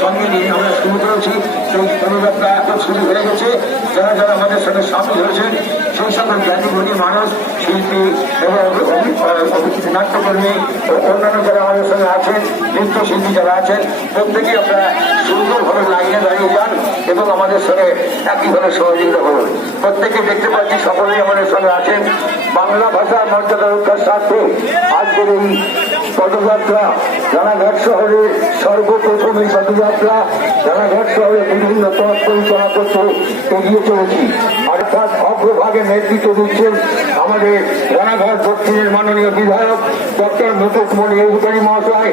সঙ্গে নিয়ে আমরা শুরু করেছি সেই পরিবারটা এখন শুরু হয়ে গেছে যারা যারা আমাদের সঙ্গে সামিল হয়েছেন সেই সকল জ্ঞানী গুণী মানুষ শিল্পী এবং নাট্যকর্মী অন্যান্য যারা আমাদের সঙ্গে আছেন নৃত্যশিল্পী যারা আছেন প্রত্যেকে আপনারা সুন্দরভাবে লাইনে দাঁড়িয়ে যান এবং আমাদের সঙ্গে একইভাবে সহযোগিতা করুন প্রত্যেকে দেখতে পাচ্ছি সকলেই আমাদের সঙ্গে আছেন। বাংলা ভাষার মর্যাদা রক্ষার স্বার্থে আজকের এই পদযাত্রা, রানাঘাট শহরে সর্বপ্রথম এই পদযাত্রা, রানাঘাট শহরে বিভিন্ন পথ পরিচালনা করতে এগিয়ে চলেছি। অর্থাৎ অগ্রভাগে নেতৃত্ব দিচ্ছেন আমাদের রানাঘাট দক্ষিণের মাননীয় বিধায়ক ডক্টর মুকুটমণি অধিকারী মহাশয়।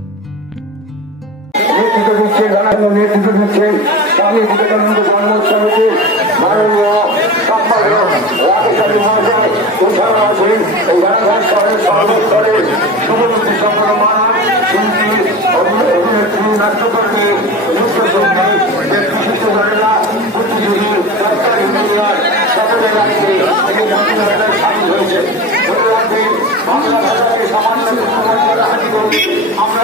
নেতৃত্ব দিচ্ছেন রানাঘাট নেতৃত্ব দিচ্ছেন স্বামী বিবেকানন্দ জন্মোৎসবকে মাননীয় সম্মানীয় রাকেশালী মহাশয় এছাড়াও আছেন এই রানাঘাট শহরের সর্বস্তরে শুভমুক্তি সম্পন্ন মানুষ শিল্পী অভি- অভিনেত্রী নাট্যকর্মী নৃত্যশিল্পী ব্যক্তিশিল্পীরা বুদ্ধিজীবী ডাক্তার ইঞ্জিনিয়ার সকলে আজকে এই আমরা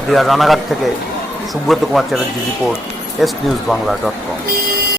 নদিয়া রানাঘাট থেকে Subrata Kumar Chatterjee report S news Bangla dot com.